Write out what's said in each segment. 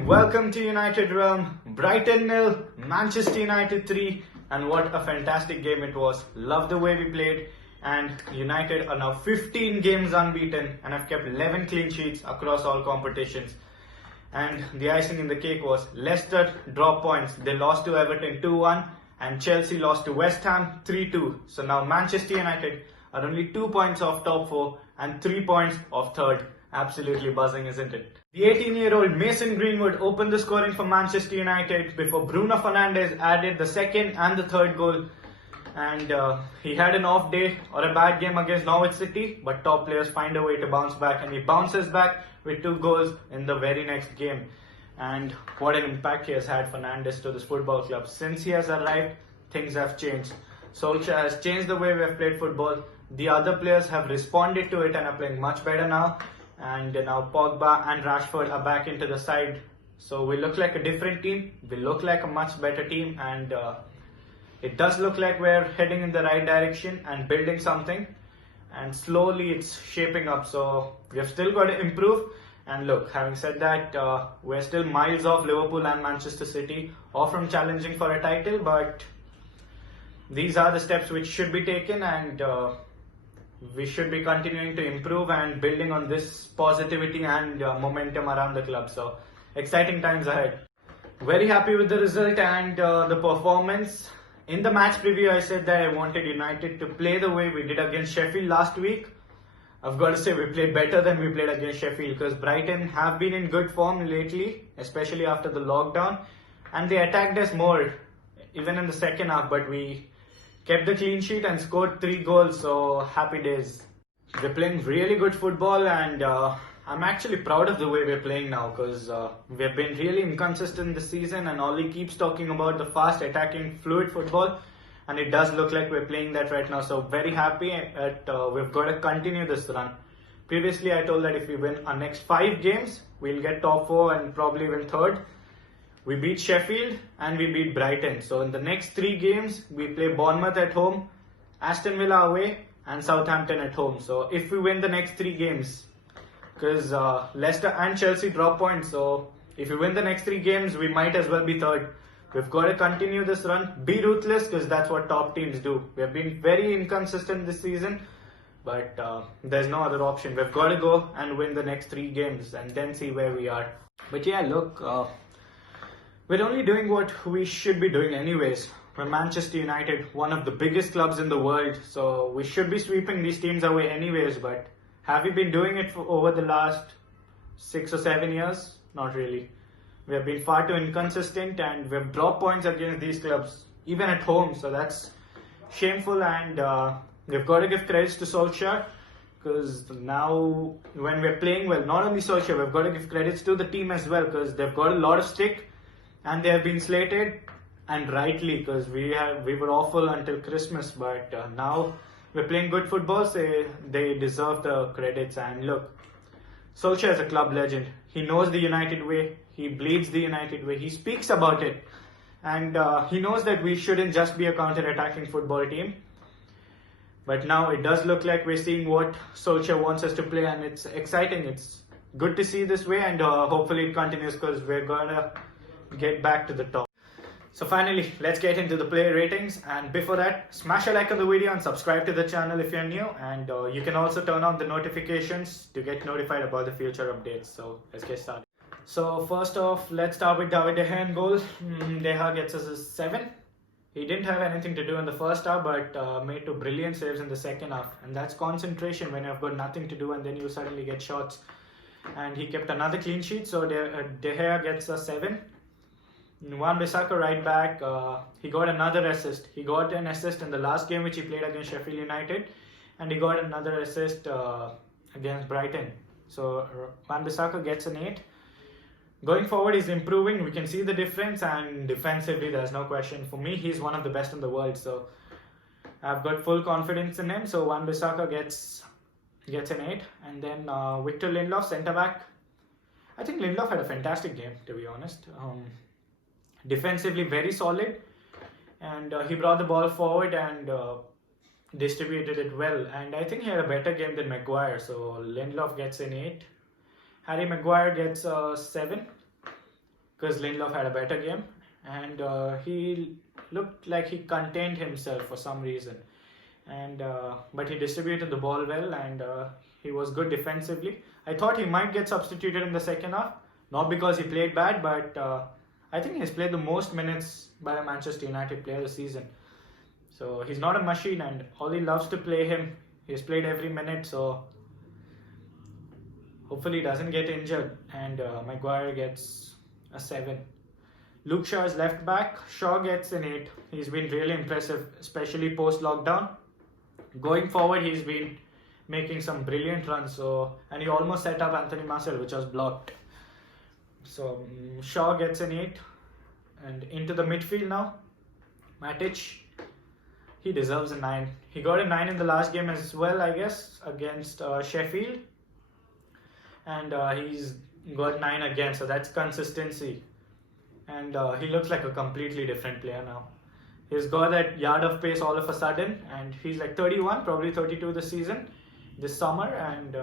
and welcome to United Realm. Brighton 0, Manchester United 3, and what a fantastic game it was. Love the way we played, and United are now 15 games unbeaten and have kept 11 clean sheets across all competitions. And the icing in the cake was Leicester dropped points. They lost to Everton 2-1 and Chelsea lost to West Ham 3-2. So now Manchester United are only 2 points off top 4 and 3 points off third. Absolutely buzzing, isn't it? The 18-year-old Mason Greenwood opened the scoring for Manchester United before Bruno Fernandes added the second and the third goal. And he had an off day or a bad game against Norwich City, but top players find a way to bounce back, and he bounces back with 2 goals in the very next game. And what an impact he has had, Fernandes, to this football club. Since he has arrived, things have changed. Solskjaer has changed the way we have played football. The other players have responded to it and are playing much better now. And now Pogba and Rashford are back into the side. So we look like a different team. We look like a much better team, and it does look like we're heading in the right direction and building something. And slowly it's shaping up. So we have still got to improve. And look, having said that, we're still miles off Liverpool and Manchester City, or from challenging for a title. But these are the steps which should be taken, and we should be continuing to improve and building on this positivity and momentum around the club. So exciting times ahead. Very happy with the result and the performance. In the match preview, I said that I wanted United to play the way we did against Sheffield last week. I've got to say we played better than we played against Sheffield, because Brighton have been in good form lately, especially after the lockdown, and they attacked us more even in the second half, but we kept the clean sheet and scored 3 goals, so happy days. We're playing really good football, and I'm actually proud of the way we're playing now, because we've been really inconsistent this season, and Ollie keeps talking about the fast attacking fluid football, and it does look like we're playing that right now. So very happy that we've got to continue this run. Previously I told that if we win our next 5 games, we'll get top 4 and probably win third. We beat Sheffield and we beat Brighton. So in the next 3 games, we play Bournemouth at home, Aston Villa away, and Southampton at home. So if we win the next 3 games, because Leicester and Chelsea drop points, so if we win the next 3 games, we might as well be third. We've got to continue this run, be ruthless, because that's what top teams do. We have been very inconsistent this season, but there's no other option. We've got to go and win the next 3 games and then see where we are. But yeah, look, we're only doing what we should be doing anyways. We're Manchester United, one of the biggest clubs in the world, so we should be sweeping these teams away anyways. But have we been doing it for over the last 6 or 7 years? Not really. We have been far too inconsistent, and we've dropped points against these clubs, even at home. So that's shameful, and we've got to give credits to Solskjaer, because now when we're playing well, not only Solskjaer, we've got to give credits to the team as well, because they've got a lot of stick, and they have been slated, and rightly, because we were awful until Christmas, but now we're playing good football, so they deserve the credits. And look, Solskjaer is a club legend. He knows the United way. He bleeds the United way. He speaks about it. And he knows that we shouldn't just be a counter-attacking football team. But now it does look like we're seeing what Solskjaer wants us to play, and it's exciting. It's good to see this way, and hopefully it continues, because we're going to get back to the top. So finally, let's get into the player ratings, and before that, smash a like on the video and subscribe to the channel if you're new, and you can also turn on the notifications to get notified about the future updates. So let's get started. So first off, let's start with David De Gea in goal. De Gea gets us a 7. He didn't have anything to do in the first half, but made 2 brilliant saves in the second half, and that's concentration when you've got nothing to do and then you suddenly get shots. And he kept another clean sheet, so De Gea gets a 7. Wan-Bissaka right back, he got another assist. He got an assist in the last game which he played against Sheffield United, and he got another assist against Brighton. So Wan-Bissaka gets an 8. Going forward, he's improving. We can see the difference, and defensively, there's no question. For me, he's one of the best in the world, so I've got full confidence in him. So Wan-Bissaka gets an 8, and then Victor Lindelof, centre back. I think Lindelof had a fantastic game, to be honest. Defensively very solid, and he brought the ball forward and distributed it well, and I think he had a better game than Maguire, so Lindelof gets an 8. Harry Maguire gets a 7. because Lindelof had a better game, and he looked like he contained himself for some reason. And but he distributed the ball well, and he was good defensively. I thought he might get substituted in the second half, not because he played bad, but I think he's played the most minutes by a Manchester United player this season. So he's not a machine, and Ollie loves to play him. He's played every minute, so hopefully he doesn't get injured. And Maguire gets a 7. Luke Shaw is left back. Shaw gets an 8. He's been really impressive, especially post-lockdown. Going forward, he's been making some brilliant runs. And he almost set up Anthony Martial, which was blocked. So Shaw gets an 8. And into the midfield now, Matic. He deserves a 9. He got a 9 in the last game as well, I guess, against Sheffield. And he's got 9 again, so that's consistency. And he looks like a completely different player now. He's got that yard of pace all of a sudden, and he's like 31, probably 32 this summer, and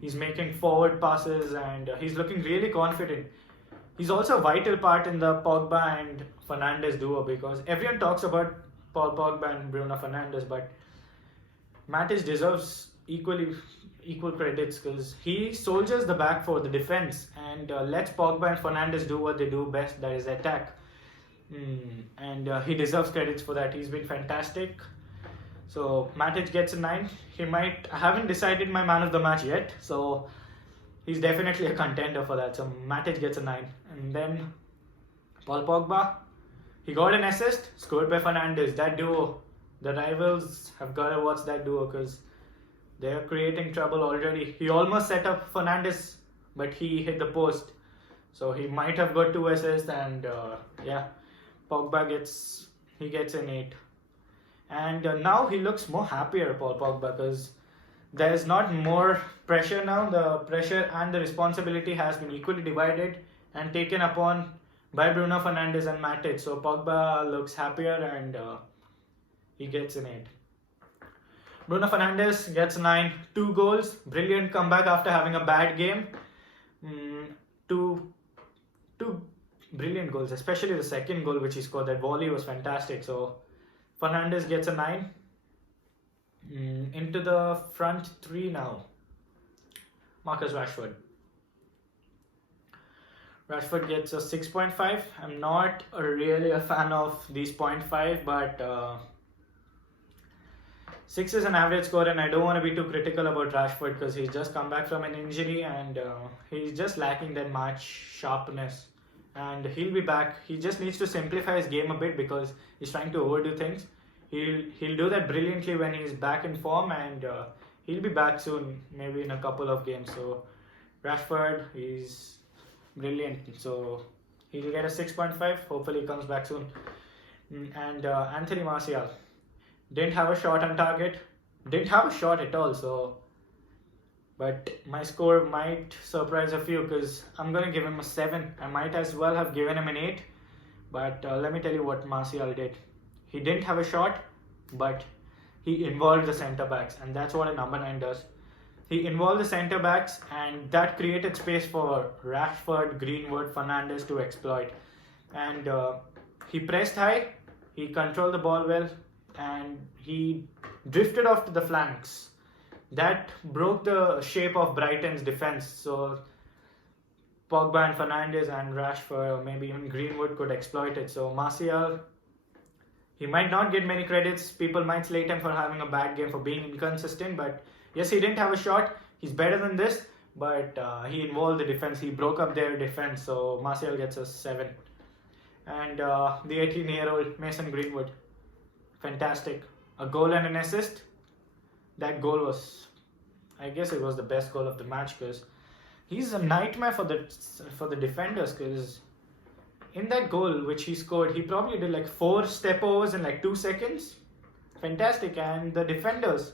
he's making forward passes, and he's looking really confident. He's also a vital part in the Pogba and Fernandes duo, because everyone talks about Paul Pogba and Bruno Fernandes, but Matic deserves equal credits because he soldiers the back for the defense and lets Pogba and Fernandes do what they do best, that is attack. And he deserves credits for that. He's been fantastic. So Matic gets a 9. I haven't decided my man of the match yet, so he's definitely a contender for that. So Matic gets a 9. And then Paul Pogba, he got an assist, scored by Fernandes. That duo, the rivals have got to watch that duo because they are creating trouble already. He almost set up Fernandes, but he hit the post. So he might have got 2 assists, and Pogba gets an 8. And now he looks more happier, Paul Pogba, because there's not more pressure now. The pressure and the responsibility has been equally divided and taken upon by Bruno Fernandes and Matic. So Pogba looks happier, and he gets an 8. Bruno Fernandes gets 9, 2 goals, brilliant comeback after having a bad game. Two brilliant goals, especially the second goal which he scored. That volley was fantastic. So Fernandes gets a 9. Into the front 3 now. Marcus Rashford. Rashford gets a 6.5. I'm not really a fan of these 0.5, but 6 is an average score, and I don't want to be too critical about Rashford because he's just come back from an injury, and he's just lacking that match sharpness. And he'll be back. He just needs to simplify his game a bit because he's trying to overdo things. He'll do that brilliantly when he's back in form, and he'll be back soon, maybe in a couple of games. So Rashford, he's brilliant. So he'll get a 6.5. Hopefully he comes back soon. And Anthony Martial didn't have a shot on target. Didn't have a shot at all. So, but my score might surprise a few because I'm going to give him a 7. I might as well have given him an 8. But let me tell you what Martial did. He didn't have a shot, but he involved the centre backs, and that's what a number 9 does. He involved the centre backs, and that created space for Rashford, Greenwood, Fernandes to exploit. And he pressed high, he controlled the ball well, and he drifted off to the flanks. That broke the shape of Brighton's defence. So Pogba and Fernandes and Rashford, or maybe even Greenwood, could exploit it. So Martial, he might not get many credits. People might slate him for having a bad game, for being inconsistent. But yes, he didn't have a shot. He's better than this. But he involved the defense. He broke up their defense. So Martial gets a 7. And the 18-year-old Mason Greenwood, fantastic. A goal and an assist. That goal was, I guess it was the best goal of the match because he's a nightmare for the defenders because in that goal which he scored, he probably did like 4 step overs in like 2 seconds. Fantastic. And the defenders,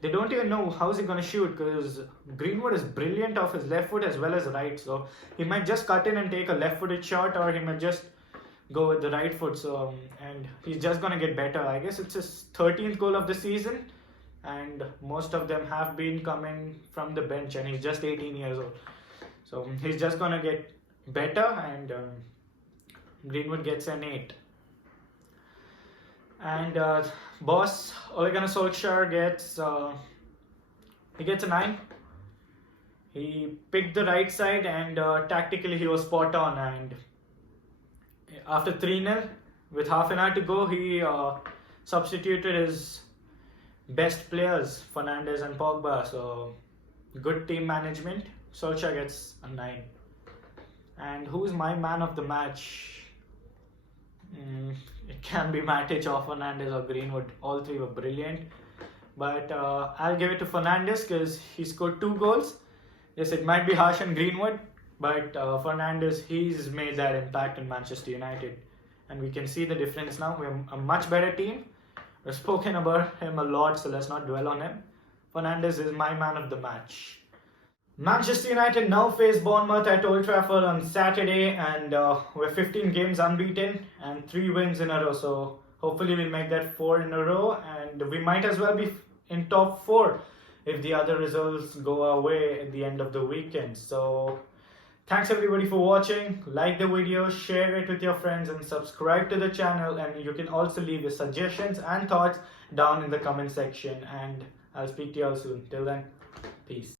they don't even know how's he going to shoot because Greenwood is brilliant off his left foot as well as right. So he might just cut in and take a left-footed shot, or he might just go with the right foot. So and he's just going to get better. I guess it's his 13th goal of the season, and most of them have been coming from the bench, and he's just 18 years old. So he's just going to get better, and Greenwood gets an 8. And boss Ole Gunnar Solskjaer gets a 9. He picked the right side, and tactically he was spot on. And after 3-0, with half an hour to go, he substituted his best players, Fernandes and Pogba. So good team management. Solskjaer gets a 9. And who's my man of the match? It can be Matic or Fernandes or Greenwood. All three were brilliant. But I'll give it to Fernandes because he scored 2 goals. Yes, it might be harsh on Greenwood, but Fernandes, he's made that impact in Manchester United. And we can see the difference now. We're a much better team. We've spoken about him a lot, so let's not dwell on him. Fernandes is my man of the match. Manchester United now face Bournemouth at Old Trafford on Saturday, and we're 15 games unbeaten and 3 wins in a row. So hopefully we'll make that 4 in a row, and we might as well be in top 4 if the other results go our way at the end of the weekend. So thanks everybody for watching. Like the video, share it with your friends, and subscribe to the channel. And you can also leave your suggestions and thoughts down in the comment section, and I'll speak to you all soon. Till then, peace.